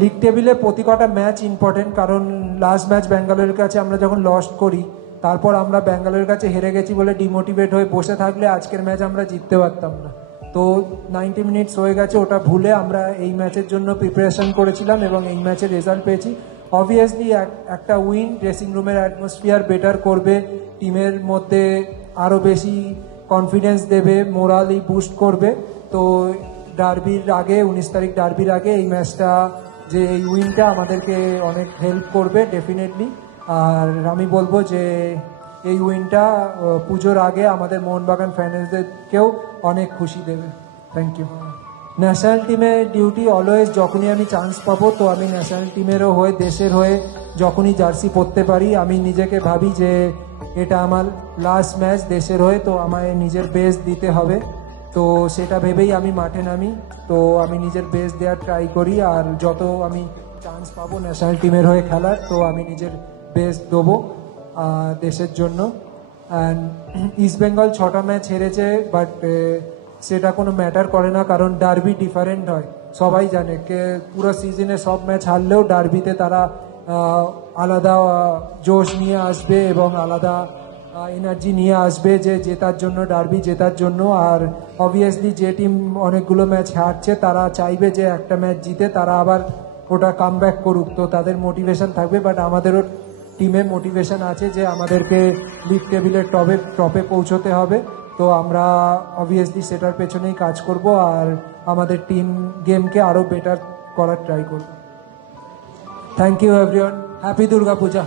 League টেবিলে প্রতি কটা ম্যাচ ইম্পর্টেন্ট, কারণ লাস্ট ম্যাচ ব্যাঙ্গালোরের কাছে আমরা যখন লস্ট করি, তারপর আমরা ব্যাঙ্গালোরের কাছে হেরে গেছি বলে ডিমোটিভেট হয়ে বসে থাকলে আজকের ম্যাচ আমরা জিততে পারতাম না। তো 90 মিনিটস হয়ে গেছে, ওটা ভুলে আমরা এই ম্যাচের জন্য প্রিপারেশন করেছিলাম এবং এই ম্যাচের রেজাল্ট পেয়েছি। অবভিয়াসলি একটা উইন ড্রেসিং রুমের অ্যাটমসফিয়ার বেটার করবে, টিমের মধ্যে আরও বেশি কনফিডেন্স দেবে, মোরালি বুস্ট করবে। তো ডার্বির আগে 19 তারিখ ডার্বির আগে এই ম্যাচটা, যে এই উইনটা আমাদেরকে অনেক হেল্প করবে ডেফিনেটলি। আর আমি বলবো যে এই উইনটা পুজোর আগে আমাদের মোহনবাগান ফ্যান্সদেরকেও অনেক খুশি দেবে। Thank you. ন্যাশনাল টিমের ডিউটি অলওয়েজ, যখনই আমি চান্স পাবো তো আমি ন্যাশনাল টিমেরও হয়ে, দেশের হয়ে যখনই জার্সি পরতে পারি, আমি নিজেকে ভাবি যে এটা আমার লাস্ট ম্যাচ দেশের হয়ে, তো আমায় নিজের বেস্ট দিতে হবে। তো সেটা ভেবেই আমি মাঠে নামি, তো আমি নিজের বেস্ট দেওয়ার ট্রাই করি। আর যত আমি চান্স পাবো ন্যাশনাল টিমের হয়ে খেলার, তো আমি নিজের বেস্ট দেবো দেশের জন্য। অ্যান্ড ইস্টবেঙ্গল 6টা ম্যাচ হেরেছে, বাট সেটা কোনো ম্যাটার করে না, কারণ ডার্বি ডিফারেন্ট হয়। সবাই জানে কে পুরো সিজনে সব ম্যাচ হারলেও ডার্বিতে তারা আলাদা জোশ নিয়ে আসবে এবং আলাদা এনার্জি নিয়ে আসবে যে জেতার জন্য, ডার্বি জেতার জন্য। আর অবভিয়াসলি যে টিম অনেকগুলো ম্যাচ হারছে তারা চাইবে যে একটা ম্যাচ জিতে তারা আবার ওটা কামব্যাক করুক, তো তাদের মোটিভেশন থাকবে। বাট আমাদেরও টিমে মোটিভেশন আছে যে আমাদেরকে লিগ টেবিলের টপে পৌঁছতে হবে, তো আমরা অবভিয়াসলি সেটার পেছনেই কাজ করব আর আমাদের টিম গেমকে আরও বেটার করার ট্রাই করব। Thank you everyone, happy Durga Puja.